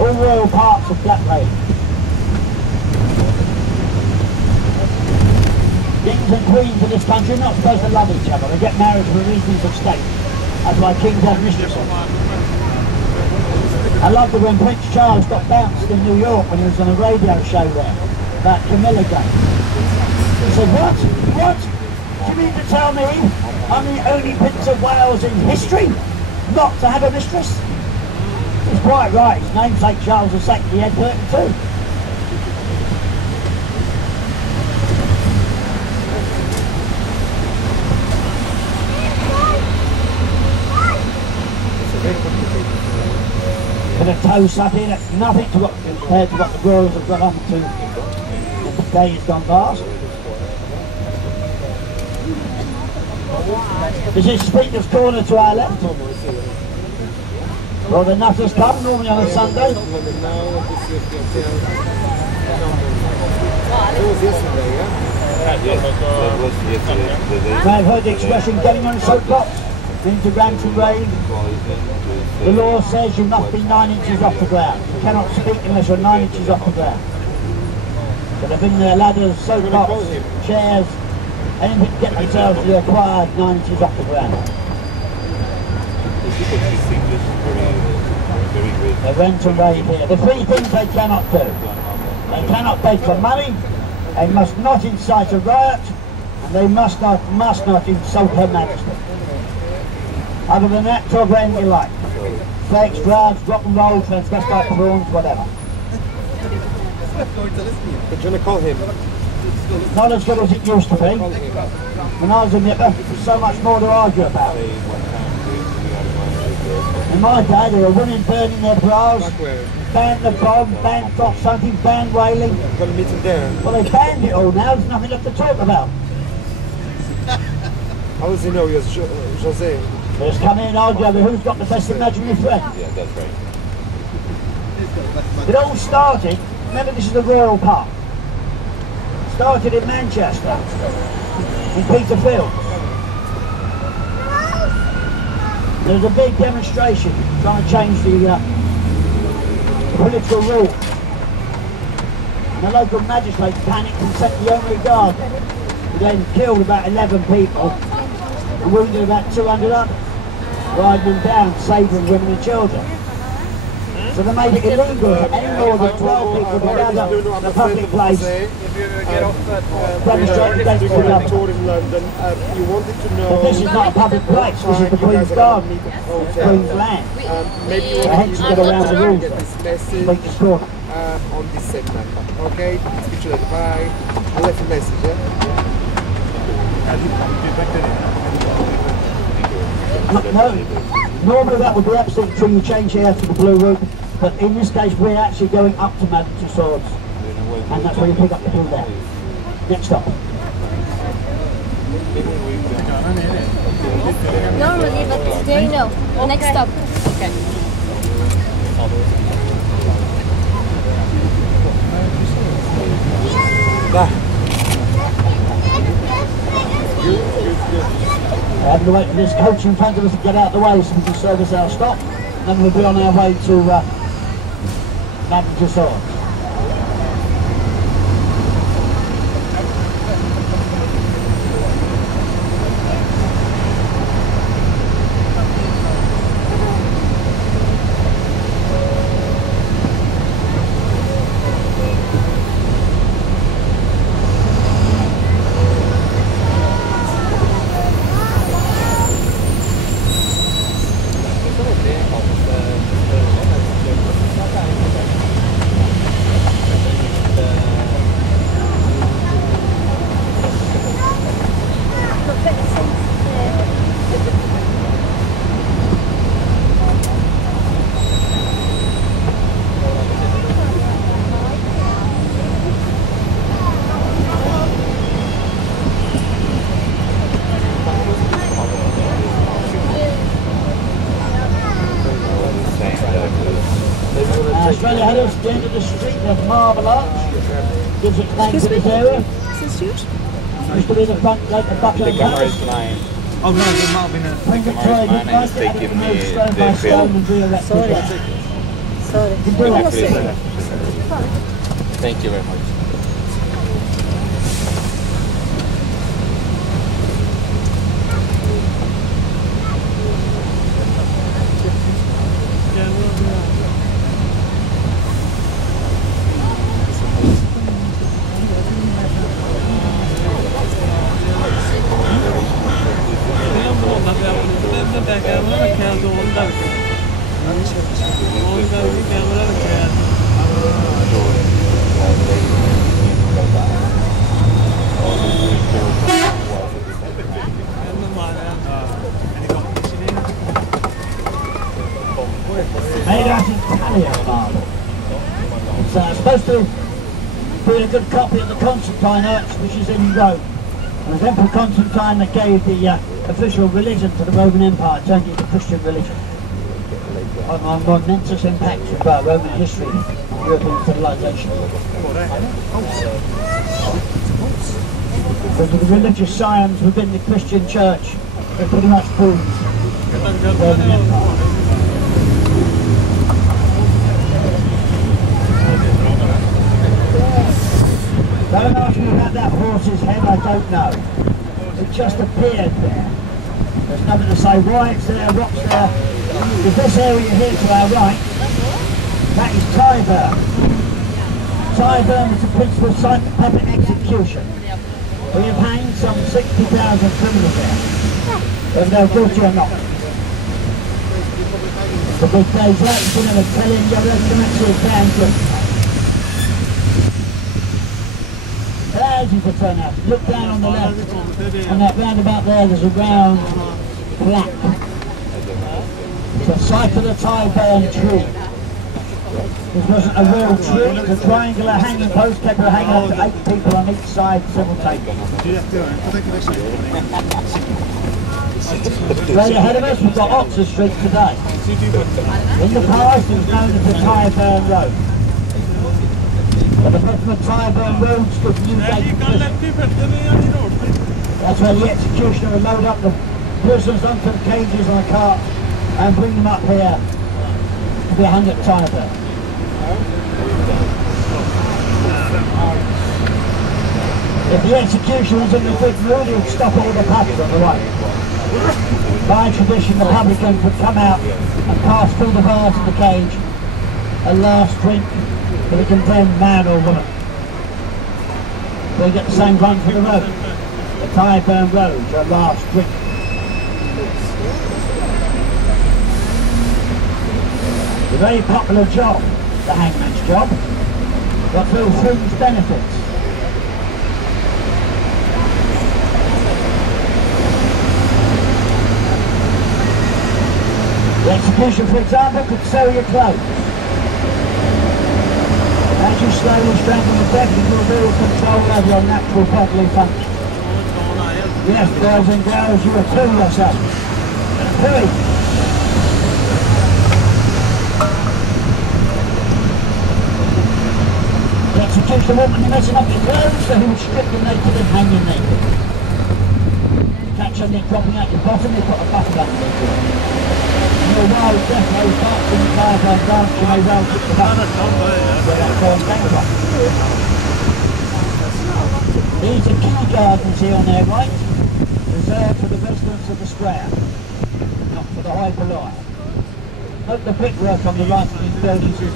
All royal parks of Black Lake. Kings and queens of this country are not supposed to love each other. They get married for reasons of state. That's why kings have mistresses. I loved it when Prince Charles got bounced in New York when he was on a radio show there about Camilla Day. He said, what? What? Do you mean to tell me I'm the only Prince of Wales in history not to have a mistress? He's quite right. His namesake Charles II, he had 32. Bit of toe sucking, that's nothing to what, compared to what the girls have got on to in the days gone past. This is Speaker's Corner to our left. Well, the Nutters Club, normally on a Sunday. It was yesterday, yeah? That was yesterday. I've heard the expression getting on a soapbox into Granton Rain. The law says you must be 9 inches off the ground. You cannot speak unless you're 9 inches off the ground. So they've been there, ladders, soapbox, chairs, anything to get themselves to the required 9 inches off the ground. They rent and raid here. The three things they cannot do. They cannot beg for money, they must not incite a riot, and they must not insult Her Majesty. Other than that, talk about anything you like. Fakes, drugs, rock and roll, transvestite prawns, whatever. But you want to call him? Not as good as it used to be. When I was a nipper, there was so much more to argue about. In my day, there were women burning their bras, banned the bomb, banned drop something, banned whaling. You're going to meet him there. Well, they banned it all now, there's nothing left to talk about. How does he know you're José? Let's come in and argue over who's got the best imaginary friend. Yeah, that's right. It all started, remember this is the Royal Park. Started in Manchester, in Peterfield. There was a big demonstration trying to change the political rule. And the local magistrate panicked and sent the Honorary Guard, who then killed about 11 people and wounded about 200 others, riding them down, saving women and children. So they made it illegal for any more than 12 people to gather in a public place, demonstrate against the government. But this is not a public place, this is the Queen's Garden, Queen's land. So hence you get around the rules of Speaker's Corner. On this segment. Okay, speak to you later. Bye. I left a message, yeah? No, normally that would be absolutely true, you change here to the blue route, but in this case we're actually going up to Madame Tussauds, and that's where you pick up the bill there. Next stop. Normally, but today no. Next stop. Okay. We're having to wait for this coach in front of us to get out of the way so we can service our stop, and then we'll be on our way to Madame Tussauds. Australia had us at the end of the street of Marble Arch. Gives its name to this area. Is this yours? Used to be the front gate of Buckingham Palace. Oh no, there might have been a... Queen Victoria didn't like it, had it removed stone by stone and re-erected there. Sorry. can do that. Thank you very much. Made out in Italian marble. It's supposed to be a good copy of the Constantine Arch, which is in Rome. It was Emperor Constantine that gave the official religion to the Roman Empire, turned it to Christian religion. On momentous impacts of Roman history and European civilization. Because of the religious scions within the Christian church, it pretty much proves the Roman Empire. Don't ask me about that horse's head, I don't know. It just appeared there. There's nothing to say why it's there, what's there. There's this area here to our right, that is Tyburn. Tyburn is the principal site of public execution. We have hanged some 60,000 criminals there, whether they're guilty or not. The big days like you can never tell him you're actually damn good. Thousands of turn out. Look down on the left, on that roundabout there, there's a round plaque. It's the site of the Tyburn tree. This wasn't a real tree, it was a triangular hanging post capable of hanging up to 8 people on each side simultaneously. Right ahead of us, we've got Oxford Street today. In the past, it was known as the Tyburn Road. At the bottom of Tyburn Road stood Newgate Prison. That's where the executioner would load up the prisoners onto the cages on a cart and bring them up here to be hung at Tyburn. If the executioner was in the big mood, he would stop all the pubs on the way. By tradition, the publicans would come out and pass through the bars of the cage a last drink for the condemned man or woman. They get the same run for the road. The Tyburn Road, your last drink. A very popular job, the hangman's job, but with fringe benefits. The execution, for example, could sell your clothes. As you slowly strangle the death, you will lose control over your natural bodily function. Yes, boys and girls, you will kill yourself. Hurry! The executioner won't be messing up your clothes, so he will strip you naked and hang you naked. Catch something dropping out your bottom, you put a bucket underneath it. Your wild death knows parts in the Tyburn branch, you may well kick the bucket where that corn came from. These are key gardens here on their right, reserved for the residents of the square, not for the high below. Note the brickwork on the right of these buildings is